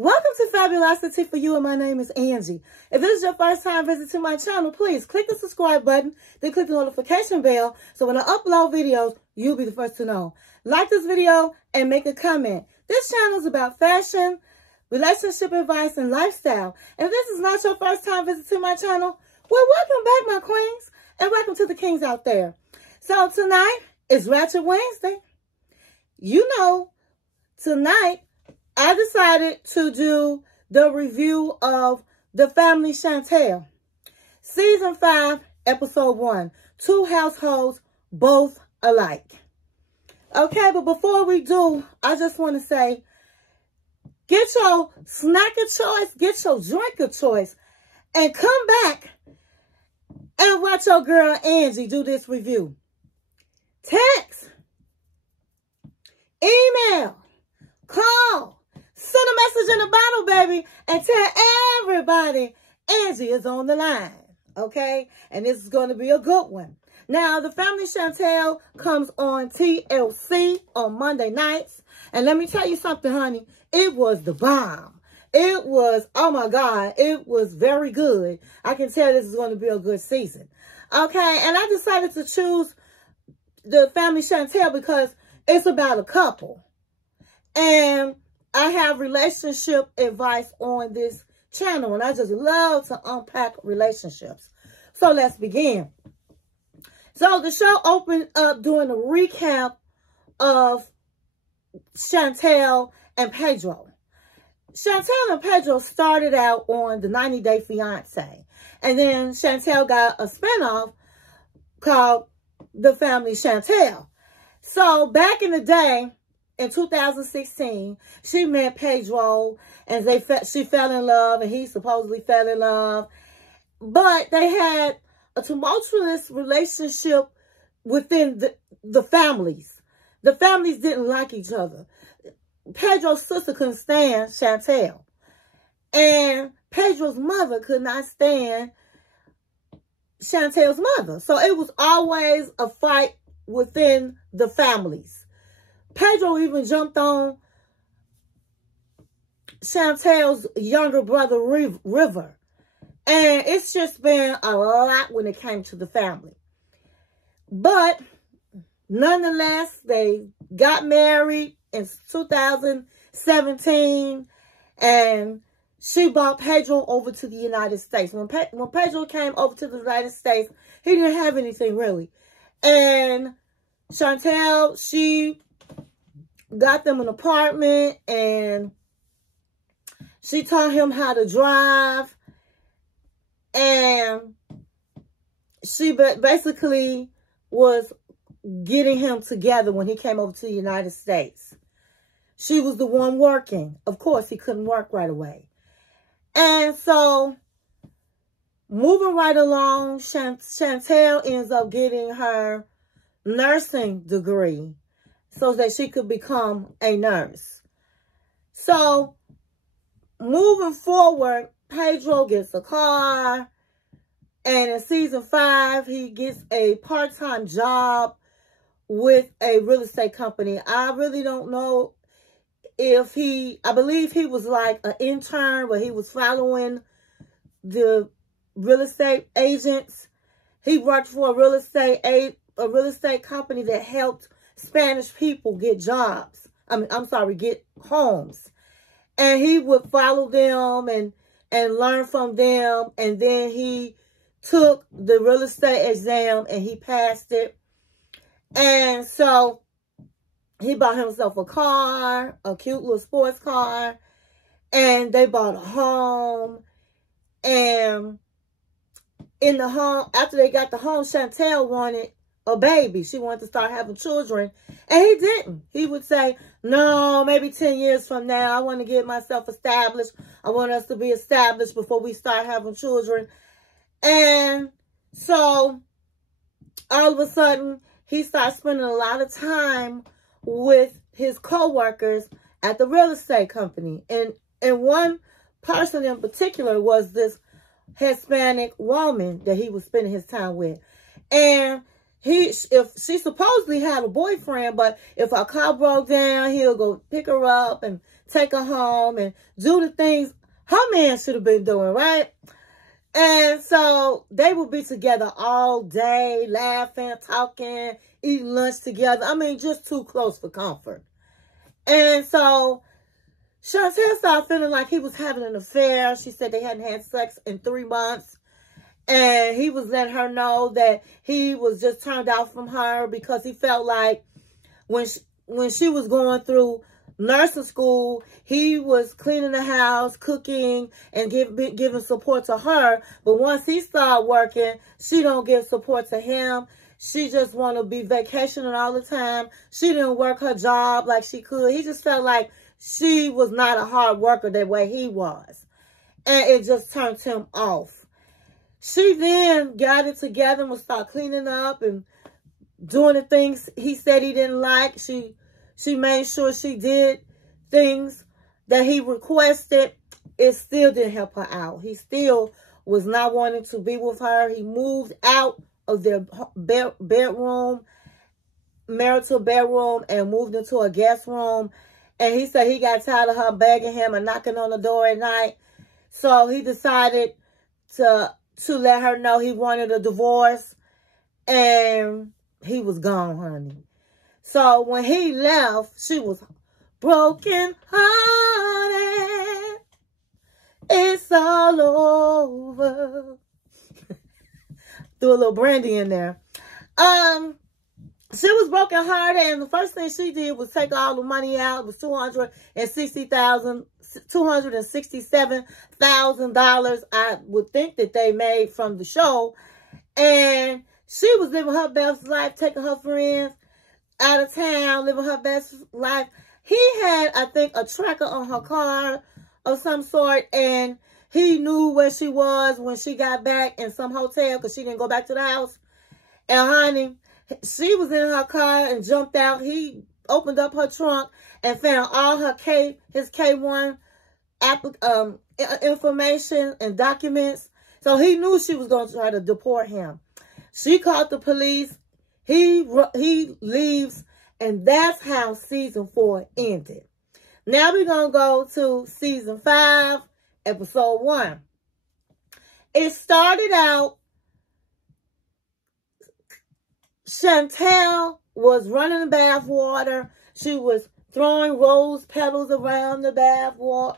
Welcome to Fabulosity For You, and my name is Angie. If this is your first time visiting my channel, please click the subscribe button, then click the notification bell, so when I upload videos, you'll be the first to know. Like this video and make a comment. This channel is about fashion, relationship advice, and lifestyle. And if this is not your first time visiting my channel, well, welcome back, my queens, and welcome to the kings out there. So tonight is Ratchet Wednesday. You know, tonight, I decided to do the review of The Family Chantel. Season 5, Episode 1. Two households, both alike. Okay, but before we do, I just want to say, get your snack of choice, get your drink of choice, and come back and watch your girl Angie do this review. Text, email, call, send a message in a bottle, baby, and tell everybody Angie is on the line, okay? And this is going to be a good one. Now, The Family Chantel comes on TLC on Monday nights. And let me tell you something, honey. It was the bomb. It was, oh my God, it was very good. I can tell this is going to be a good season. Okay, and I decided to choose The Family Chantel because it's about a couple. And I have relationship advice on this channel, and I just love to unpack relationships. So let's begin. So the show opened up doing a recap of Chantel and Pedro. Chantel and Pedro started out on the 90 Day Fiancé, and then Chantel got a spinoff called The Family Chantel. So back in the day, in 2016, she met Pedro, and she fell in love, and he supposedly fell in love. But they had a tumultuous relationship within the families. The families didn't like each other. Pedro's sister couldn't stand Chantel, and Pedro's mother could not stand Chantel's mother. So it was always a fight within the families. Pedro even jumped on Chantel's younger brother, River. And it's just been a lot when it came to the family. But nonetheless, they got married in 2017. And she brought Pedro over to the United States. When Pedro came over to the United States, he didn't have anything really. And Chantel, she got them an apartment, and she taught him how to drive, and she basically was getting him together when he came over to the United States. She was the one working. Of course, he couldn't work right away. And so, moving right along, Chantel ends up getting her nursing degree so that she could become a nurse. So, moving forward, Pedro gets a car. And in season 5, he gets a part-time job with a real estate company. I really don't know if I believe he was like an intern, where he was following the real estate agents. He worked for a real estate company that helped Spanish people get jobs. Get homes. And he would follow them and learn from them. And then he took the real estate exam and he passed it. And so he bought himself a car, a cute little sports car. And they bought a home. And in the home, after they got the home, Chantel wanted a baby. She wanted to start having children, and he didn't. He would say, no, maybe 10 years from now, I want to get myself established. I want us to be established before we start having children. And so all of a sudden, he starts spending a lot of time with his co-workers at the real estate company. And one person in particular was this Hispanic woman that he was spending his time with. And she supposedly had a boyfriend, but if her car broke down, he'll go pick her up and take her home and do the things her man should have been doing, right? And so they would be together all day, laughing, talking, eating lunch together. I mean, just too close for comfort. And so Chantel started feeling like he was having an affair. She said they hadn't had sex in 3 months. And he was letting her know that he was just turned off from her because he felt like when she was going through nursing school, he was cleaning the house, cooking, and giving support to her. But once he started working, she don't give support to him. She just want to be vacationing all the time. She didn't work her job like she could. He just felt like she was not a hard worker the way he was. And it just turned him off. She then got it together and would start cleaning up and doing the things he said he didn't like. She made sure she did things that he requested. It still didn't help her out. He still was not wanting to be with her. He moved out of their bedroom, marital bedroom, and moved into a guest room. And he said he got tired of her begging him and knocking on the door at night. So he decided to let her know he wanted a divorce. And he was gone, honey. So when he left, she was broken hearted. It's all over. Threw a little brandy in there. She was broken hearted, and the first thing she did was take all the money out. It was $267,000. I would think that they made from the show. And she was living her best life, taking her friends out of town, living her best life. He had, I think, a tracker on her car of some sort, and he knew where she was when she got back in some hotel because she didn't go back to the house. And honey, she was in her car and jumped out. He opened up her trunk and found all her his K1 information and documents. So he knew she was going to try to deport him. She called the police. He leaves, and that's how season 4 ended. Now we're going to go to season 5, episode 1. It started out, Chantel was running the bath water. She was throwing rose petals around the bathroom.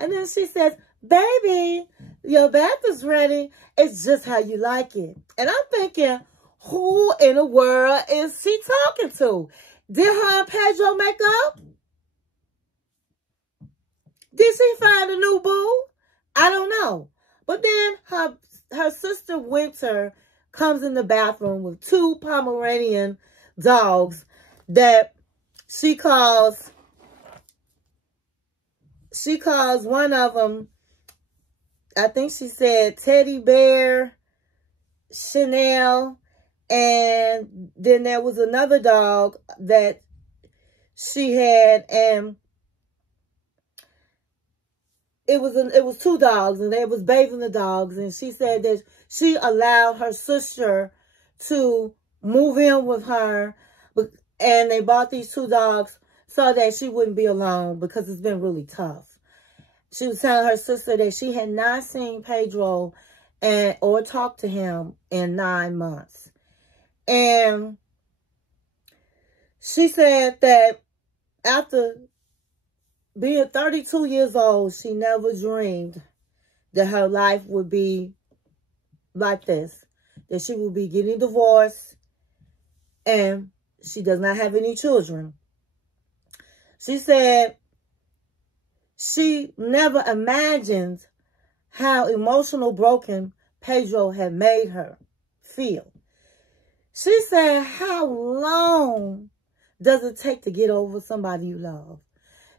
And then she says, baby, your bath is ready. It's just how you like it. And I'm thinking, who in the world is she talking to? Did her and Pedro make up? Did she find a new boo? I don't know. But then her sister Winter comes in the bathroom with 2 Pomeranian dogs that she calls one of them, I think she said Teddy Bear, Chanel, and then there was another dog that she had, and it was 2 dogs, and they was bathing the dogs, and she said that she allowed her sister to move in with her, and they bought these 2 dogs so that she wouldn't be alone because it's been really tough. She was telling her sister that she had not seen Pedro or talked to him in 9 months. And she said that after being 32 years old, she never dreamed that her life would be like this, that she would be getting divorced, and she does not have any children. She said she never imagined how emotional broken Pedro had made her feel. She said, how long does it take to get over somebody you love?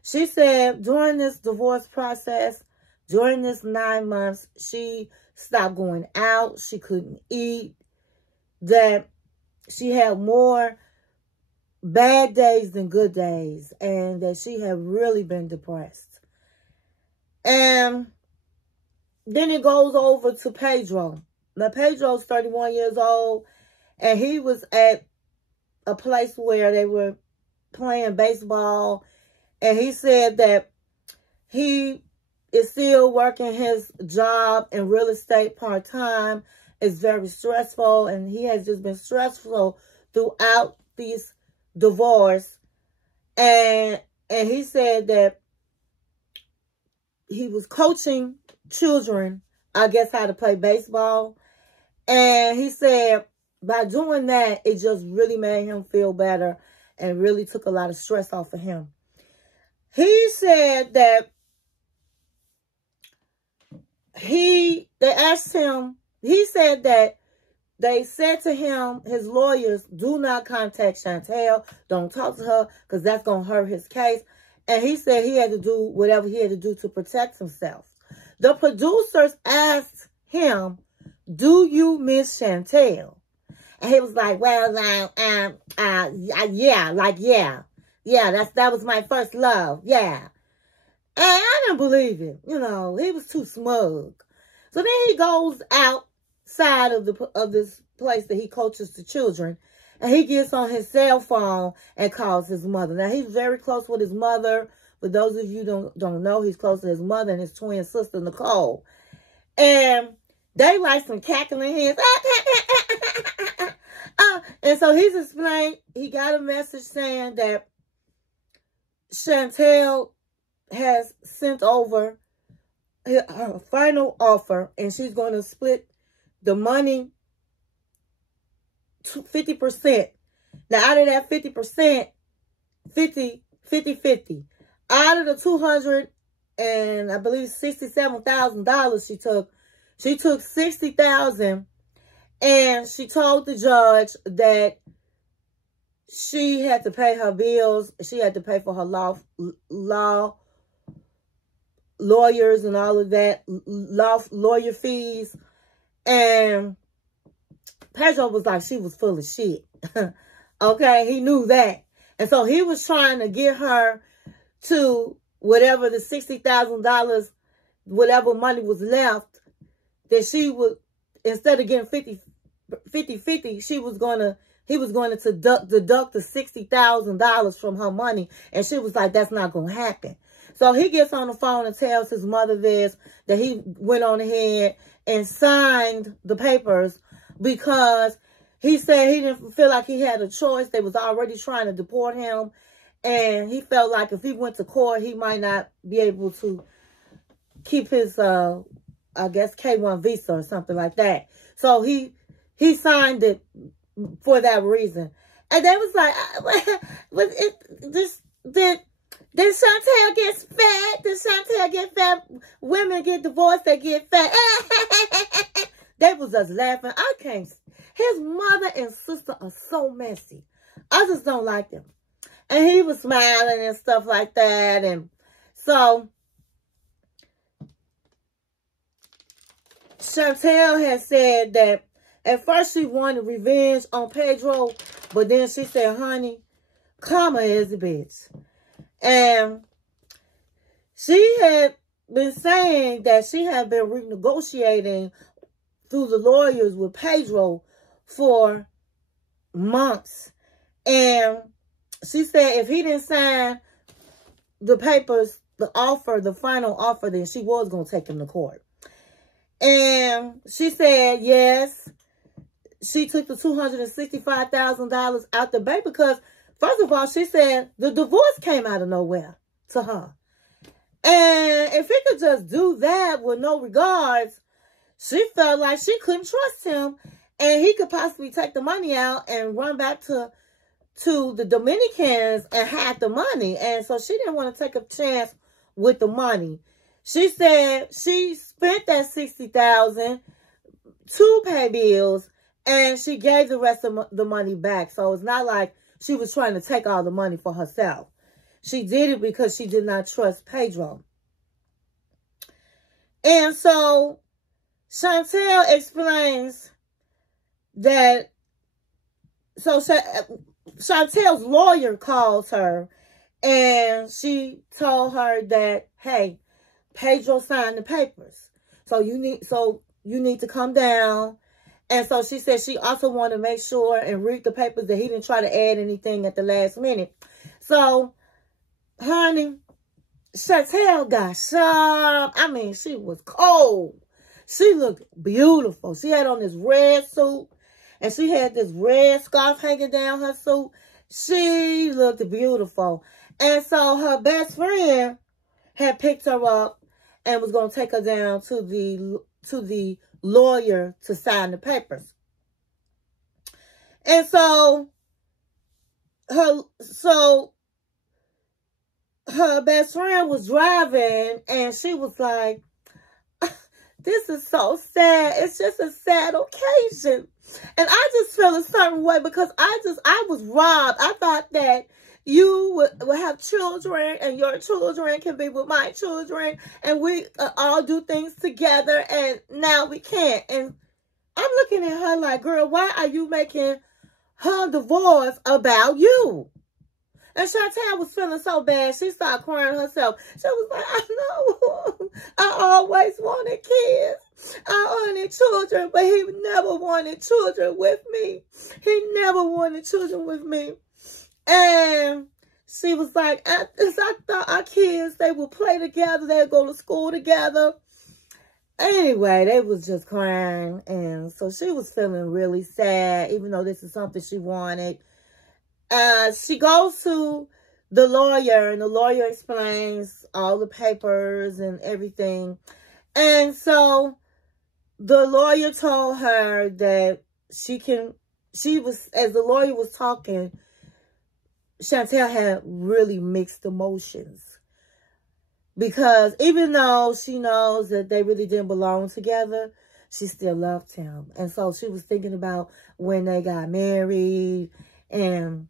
She said during this divorce process, during this 9 months, she stopped going out. She couldn't eat. That she had more bad days than good days. And that she had really been depressed. And then it goes over to Pedro. Now, Pedro's 31 years old. And he was at a place where they were playing baseball. And he said that he is still working his job in real estate part-time. It's very stressful, and he has just been stressful throughout this divorce. And he said that he was coaching children, I guess, how to play baseball. And he said by doing that, it just really made him feel better and really took a lot of stress off of him. He said that they asked him, he said that they said to him, his lawyers, do not contact Chantel. Don't talk to her because that's going to hurt his case. And he said he had to do whatever he had to do to protect himself. The producers asked him, do you miss Chantel? And he was like, well, yeah, that was my first love, yeah. And I didn't believe it. You know, he was too smug. So then he goes outside of this place that he coaches the children, and he gets on his cell phone and calls his mother. Now, he's very close with his mother. For those of you who don't know, he's close to his mother and his twin sister, Nicole. And they like some cackling hands. And so he's explained, he got a message saying that Chantel has sent over her final offer, and she's going to split the money to 50%. Now, out of that 50%, 50. Out of the $200 and I believe $67,000 she took $60,000, and she told the judge that she had to pay her bills. She had to pay for her lawyers and all of that, lawyer fees. And Pedro was like, she was full of shit. Okay, he knew that. And so he was trying to get her to whatever the $60,000, whatever money was left, that she would, instead of getting 50-50, he was going to deduct the $60,000 from her money. And she was like, that's not going to happen. So he gets on the phone and tells his mother this, that he went on ahead and signed the papers because he said he didn't feel like he had a choice. They was already trying to deport him. And he felt like if he went to court, he might not be able to keep his, I guess, K-1 visa or something like that. So he signed it for that reason. And they was like, did Chantel get fat? Did Chantel get fat? Women get divorced, they get fat. They was just laughing. I can't. His mother and sister are so messy. I just don't like them. And he was smiling and stuff like that. And so Chantel has said that at first she wanted revenge on Pedro, but then she said, honey, karma is a bitch. And she had been saying that she had been renegotiating through the lawyers with Pedro for months. And she said if he didn't sign the papers, the final offer, then she was going to take him to court. And she said, yes, she took the $265,000 out the bank because, first of all, she said the divorce came out of nowhere to her. And if he could just do that with no regards, she felt like she couldn't trust him. And he could possibly take the money out and run back to the Dominicans and hide the money. And so she didn't want to take a chance with the money. She said she spent that $60,000 to pay bills, and she gave the rest of the money back. So it's not like she was trying to take all the money for herself. She did it because she did not trust Pedro. And so Chantel explains that, so Chantel's lawyer calls her, and she told her that, hey, Pedro signed the papers. So you need to come down. And so she said she also wanted to make sure and read the papers that he didn't try to add anything at the last minute. So honey, Chantel got sharp. I mean, she was cold. She looked beautiful. She had on this red suit, and she had this red scarf hanging down her suit. She looked beautiful. And so her best friend had picked her up and was going to take her down to the lawyer to sign the papers. And so her best friend was driving, and she was like, this is so sad. It's just a sad occasion. And I just feel a certain way because I was robbed. I thought that you would have children, and your children can be with my children, and we all do things together, and now we can't. And I'm looking at her like, girl, why are you making her divorce about you? And Chantel was feeling so bad. She started crying herself. She was like, I know. I always wanted kids. I wanted children, but he never wanted children with me. He never wanted children with me. And she was like, I thought our kids, they would play together. They'd go to school together. Anyway, they was just crying. And so she was feeling really sad, even though this is something she wanted. She goes to the lawyer, and the lawyer explains all the papers and everything. And so the lawyer told her that as the lawyer was talking, Chantel had really mixed emotions. Because even though she knows that they really didn't belong together, she still loved him. And so she was thinking about when they got married and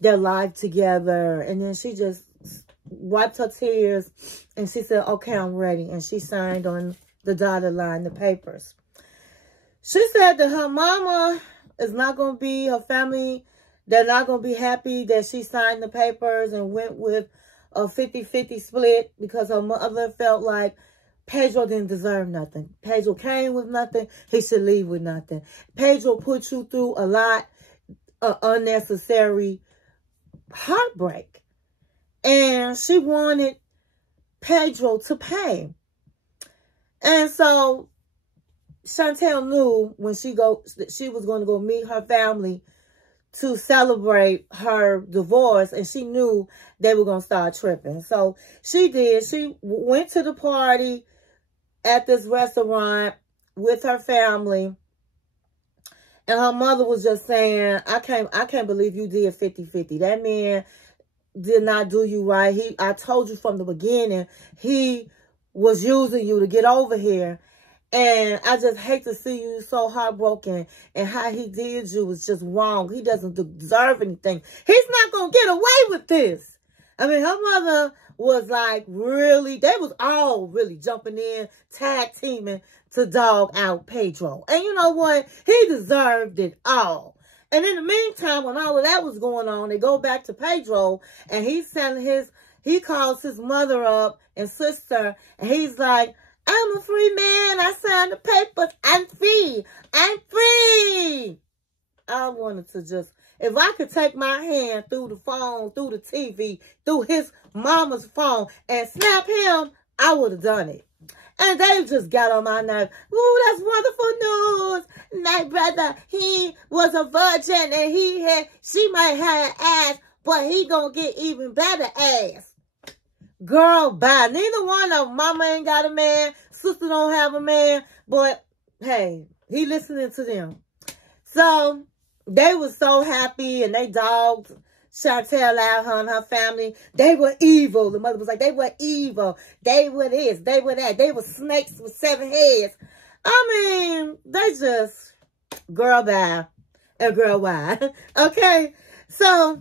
their life together. And then she just wiped her tears and she said, okay, I'm ready. And she signed on the dotted line, the papers. She said that her mama is not going to be, her family, they're not going to be happy that she signed the papers and went with a 50-50 split, because her mother felt like Pedro didn't deserve nothing. Pedro came with nothing. He should leave with nothing. Pedro put you through a lot of unnecessary heartbreak. And she wanted Pedro to pay. And so Chantel knew when she was going to go meet her family to celebrate her divorce, and she knew they were going to start tripping. So she did. She went to the party at this restaurant with her family, and her mother was just saying, I can't believe you did 50-50. That man did not do you right. I told you from the beginning, he was using you to get over here. And I just hate to see you so heartbroken, and how he did you was just wrong. He doesn't deserve anything. He's not going to get away with this. I mean, her mother was like really, they was all really jumping in, tag teaming to dog out Pedro. And you know what? He deserved it all. And in the meantime, when all of that was going on, they go back to Pedro, and he calls his mother up and sister, and he's like, I'm a free man. I signed the papers. I'm free. I'm free. I wanted to just, if I could take my hand through the phone, through the TV, through his mama's phone and snap him, I would have done it. And they just got on my nerves. Ooh, that's wonderful news. My brother, he was a virgin, and she might have an ass, but he gonna get even better ass. Girl, bye. Neither one of them. Mama ain't got a man. Sister don't have a man. But, hey, he listening to them. So, they were so happy, and they dogged Chantel out, her and her family. They were evil. The mother was like, they were evil. They were this. They were that. They were snakes with 7 heads. I mean, they just, girl, bye. And girl, why? Okay? So,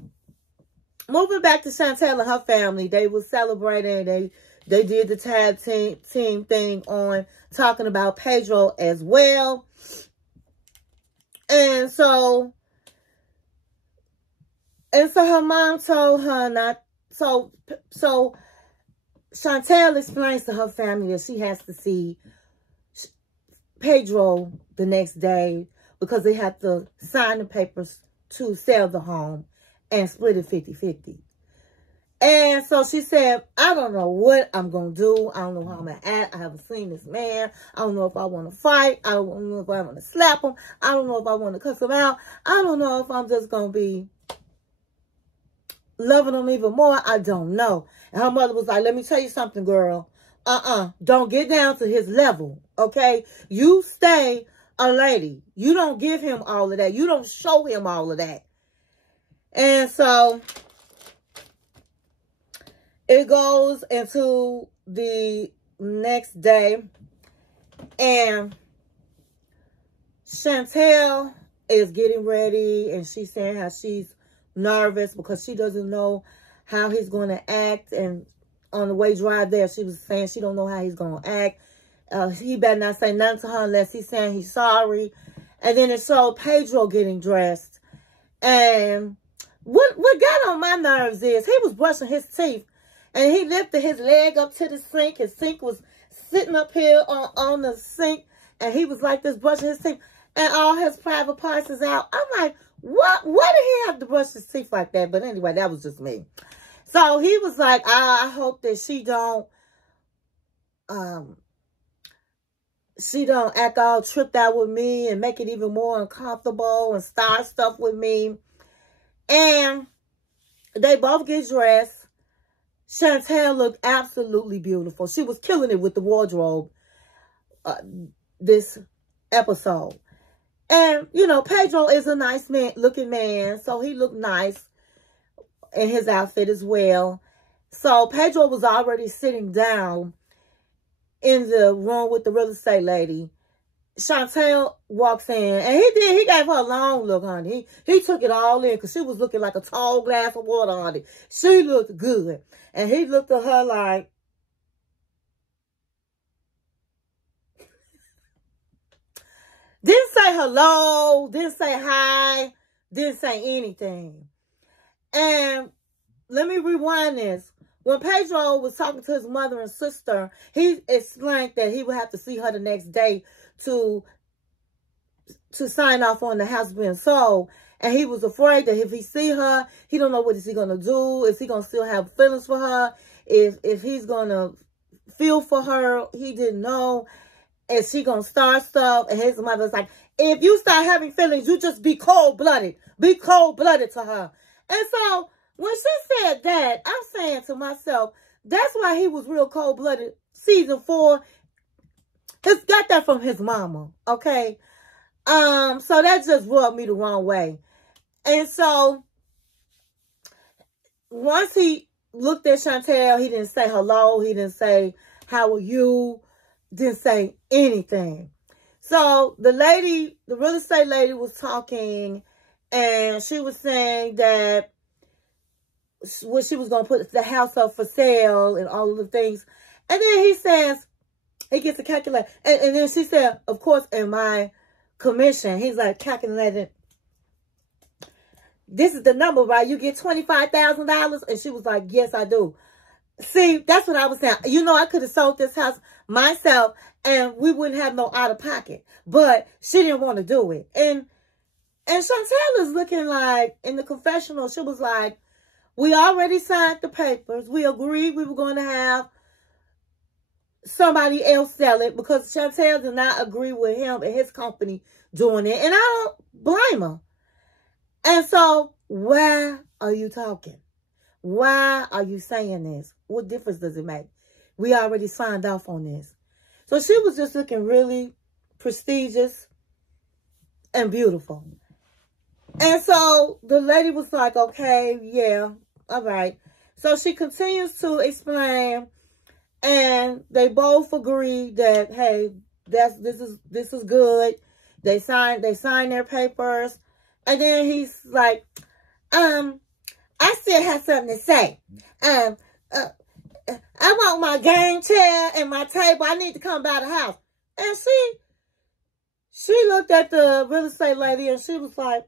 moving back to Chantel and her family, they were celebrating. They did the tag team thing on talking about Pedro as well. And so her mom told her not. So Chantel explains to her family that she has to see Pedro the next day because they have to sign the papers to sell the home and split it 50-50. And so she said, I don't know what I'm going to do. I don't know how I'm going to act. I haven't seen this man. I don't know if I want to fight. I don't know if I want to slap him. I don't know if I want to cuss him out. I don't know if I'm just going to be loving him even more. I don't know. And her mother was like, let me tell you something, girl. Don't get down to his level, okay? You stay a lady. You don't give him all of that. You don't show him all of that. And so it goes into the next day, and Chantel is getting ready, and she's saying how she's nervous because she doesn't know how he's going to act. And on the way drive there, she was saying she don't know how he's going to act. He better not say nothing to her unless he's saying he's sorry. And then it showed Pedro getting dressed. And what got on my nerves is he was brushing his teeth, and he lifted his leg up to the sink. His sink was sitting up here on the sink, and he was like this brushing his teeth, and all his private parts is out. I'm like, what? Why did he have to brush his teeth like that? But anyway, that was just me. So he was like, I hope that she don't act all tripped out with me and make it even more uncomfortable and start stuff with me. And they both get dressed. Chantel looked absolutely beautiful. She was killing it with the wardrobe this episode. And, you know, Pedro is a nice looking man, so he looked nice in his outfit as well. So Pedro was already sitting down in the room with the real estate lady. Chantel walks in, and he gave her a long look, honey. He took it all in because she was looking like a tall glass of water, honey. She looked good. And he looked at her like, didn't say hello, didn't say hi, didn't say anything. And let me rewind this. When Pedro was talking to his mother and sister, he explained that he would have to see her the next day to sign off on the house being sold. And he was afraid that if he see her, he don't know what is he going to do. Is he going to still have feelings for her? If he's going to feel for her, he didn't know. Is she going to start stuff? And his mother's like, if you start having feelings, you just be cold-blooded. Be cold-blooded to her. And so when she said that, I'm saying to myself, that's why he was real cold-blooded. Season 4, he's got that from his mama, okay? So that just rubbed me the wrong way. And so once he looked at Chantel, he didn't say hello. He didn't say, how are you? Didn't say anything. So the lady, the real estate lady was talking, and she was saying that when she was going to put the house up for sale and all of the things. And then he says, he gets a calculator. And then she said, of course, in my commission, he's like calculating, this is the number, right? You get $25,000. And she was like, yes, I do. See, that's what I was saying. You know, I could have sold this house myself and we wouldn't have no out of pocket. But she didn't want to do it. And Chantel is looking like, in the confessional, she was like, we already signed the papers. We agreed we were going to have somebody else sell it because Chantel did not agree with him and his company doing it. And I don't blame her. And so, why are you talking? Why are you saying this? What difference does it make? We already signed off on this. So she was just looking really prestigious and beautiful. And so the lady was like, okay, yeah, all right. So she continues to explain, and they both agree that, hey, this is good. They signed their papers. And then he's like, I still have something to say. I want my game chair and my table. I need to come by the house. And she looked at the real estate lady and she was like,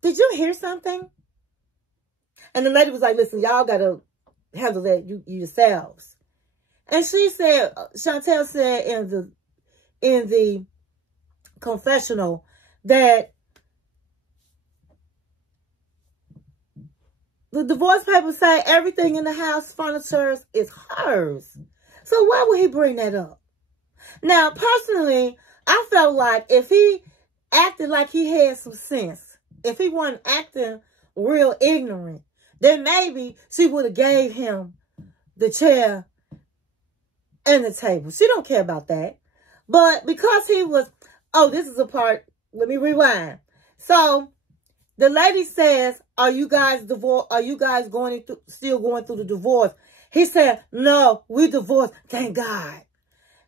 did you hear something? And the lady was like, listen, y'all got to handle that yourselves. And she said, Chantel said in the confessional that the divorce papers say everything in the house, furniture is hers. So why would he bring that up? Now, personally, I felt like if he acted like he had some sense, if he wasn't acting real ignorant, then maybe she would have gave him the chair and the table. She don't care about that. But because he was, oh, this is a part, let me rewind. So the lady says, are you guys divorced? Are you guys still going through the divorce? He said, no, we divorced. Thank God.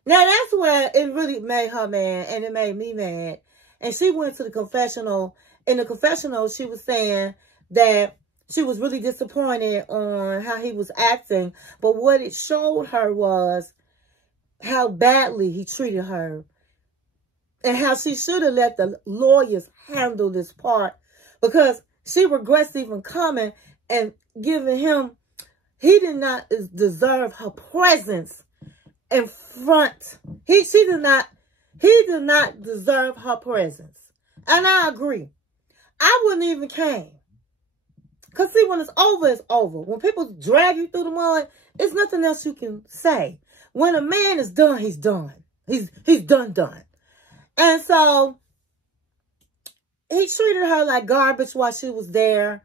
Now that's where it really made her mad, and it made me mad. And she went to the confessional. In the confessional, she was saying that she was really disappointed on how he was acting. But what it showed her was how badly he treated her. And how she should have let the lawyers handle this part. Because she regrets even coming and giving him, he did not deserve her presence in front. He did not deserve her presence. And I agree. I wouldn't even came. Because see, when it's over, it's over. When people drag you through the mud, there's nothing else you can say. When a man is done, he's done. He's done. And so he treated her like garbage while she was there.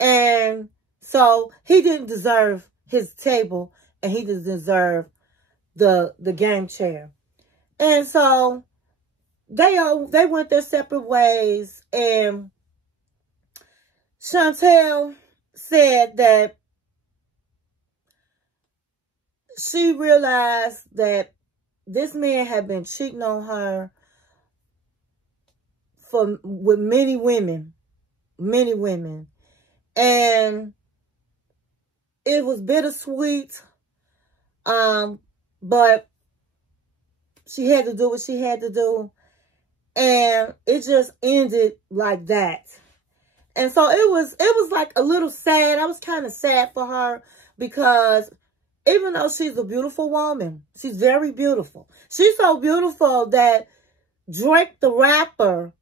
And so he didn't deserve his table, and he didn't deserve the game chair. And so they went their separate ways. And Chantel said that she realized that this man had been cheating on her with many women. And it was bittersweet. But she had to do what she had to do. And it just ended like that. And so it was like a little sad. I was kind of sad for her, because even though she's a beautiful woman, she's very beautiful. She's so beautiful that Drake the rapper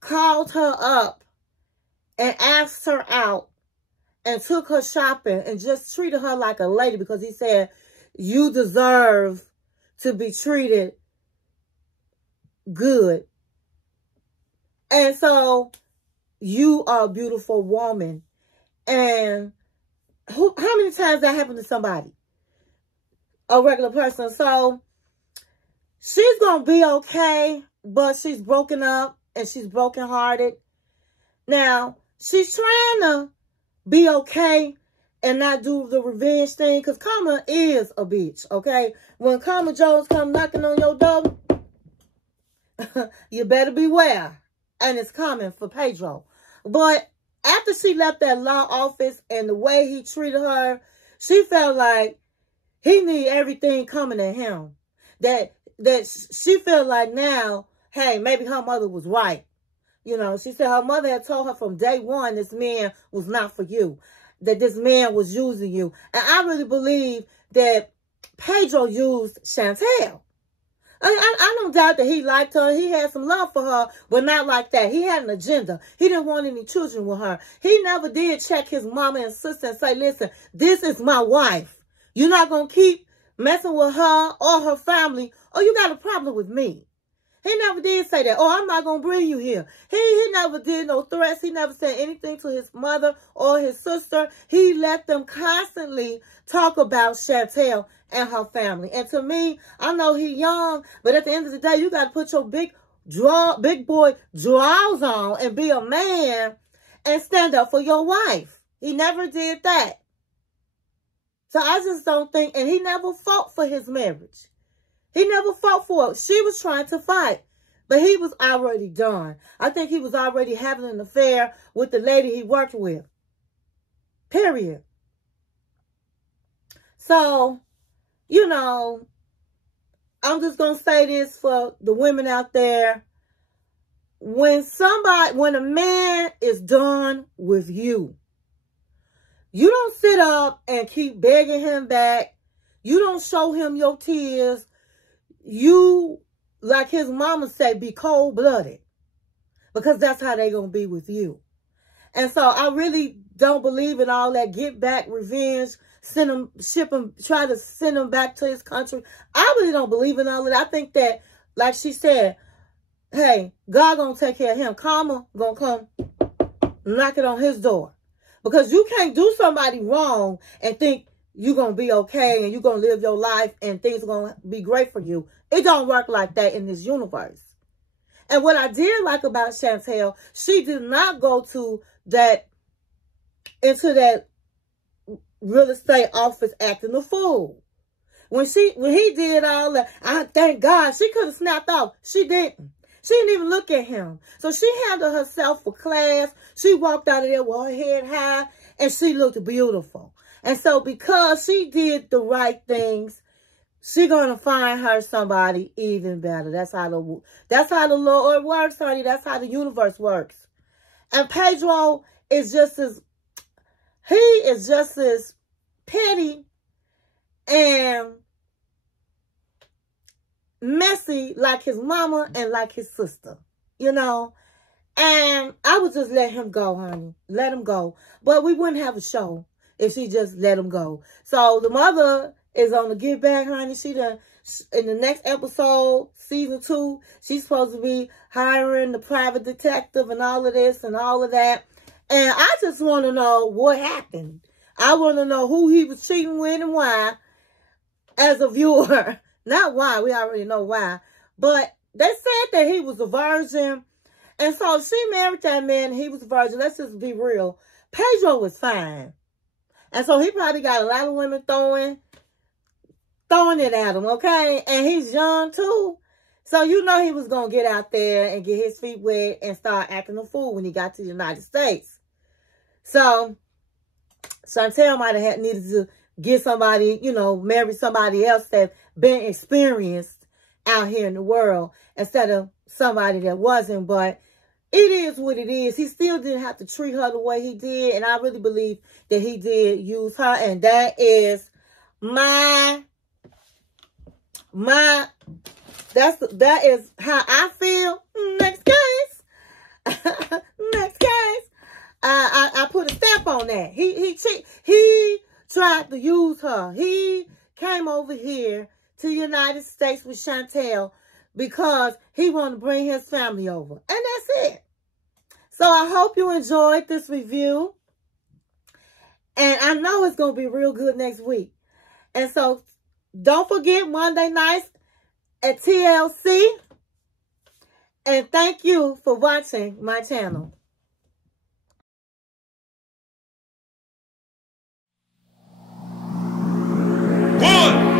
called her up and asked her out and took her shopping and just treated her like a lady, because he said, you deserve to be treated good. And so you are a beautiful woman. And how many times that happened to somebody? A regular person. So she's going to be okay, but she's broken up and she's brokenhearted. Now, she's trying to be okay and not do the revenge thing, because Karma is a bitch, okay? When Karma Jones come knocking on your door, you better beware. And it's coming for Pedro. But after she left that law office and the way he treated her, she felt like he need everything coming at him. That she felt like now, hey, maybe her mother was right. You know, she said her mother had told her from day one, this man was not for you. That this man was using you. And I really believe that Pedro used Chantel. I don't doubt that he liked her. He had some love for her, but not like that. He had an agenda. He didn't want any children with her. He never did check his mama and sister and say, listen, this is my wife. You're not going to keep messing with her or her family, or you got a problem with me. He never did say that. Oh, I'm not going to bring you here. He never did no threats. He never said anything to his mother or his sister. He let them constantly talk about Chantel and her family. And to me, I know he young, but at the end of the day, you got to put your big boy drawers on and be a man and stand up for your wife. He never did that. So I just don't think, and he never fought for his marriage. He never fought for it. She was trying to fight, but he was already done. I think he was already having an affair with the lady he worked with. Period. So, you know, I'm just going to say this for the women out there. When a man is done with you, you don't sit up and keep begging him back. You don't show him your tears. You, like his mama say, be cold-blooded. Because that's how they going to be with you. And so I really don't believe in all that get back, revenge, send him, ship him, try to send him back to his country. I really don't believe in all of that. I think that, like she said, hey, God gonna take care of him. Karma gonna come knock it on his door. Because you can't do somebody wrong and think you're gonna be okay and you're gonna live your life and things are gonna be great for you. It don't work like that in this universe. And what I did like about Chantel, she did not go to into that real estate office acting a fool. When he did all that, I thank God, she could have snapped off. She didn't. She didn't even look at him. So she handled herself for class. She walked out of there with her head high, and she looked beautiful. And so because she did the right things, she's gonna find her somebody even better. That's how the Lord works, honey. That's how the universe works. And Pedro is just as petty and messy like his mama and like his sister, you know. And I would just let him go, honey. Let him go. But we wouldn't have a show if she just let him go. So the mother is on the get back, honey. She done, in the next episode, season 2, she's supposed to be hiring the private detective and all of this and all of that. And I just want to know what happened. I want to know who he was cheating with and why, as a viewer. Not why, we already know why. But they said that he was a virgin. And so she married that man, he was a virgin. Let's just be real. Pedro was fine. And so he probably got a lot of women throwing it at him, okay? And he's young too. So you know he was going to get out there and get his feet wet and start acting a fool when he got to the United States. So Chantel might have needed to get somebody, you know, marry somebody else that been experienced out here in the world instead of somebody that wasn't. But it is what it is. He still didn't have to treat her the way he did. And I really believe that he did use her. And that is that is how I feel. Next case. Next case. I put a stamp on that. He tried to use her. He came over here to the United States with Chantel because he wanted to bring his family over. And that's it. So I hope you enjoyed this review. And I know it's going to be real good next week. And so don't forget Monday nights at TLC. And thank you for watching my channel. One.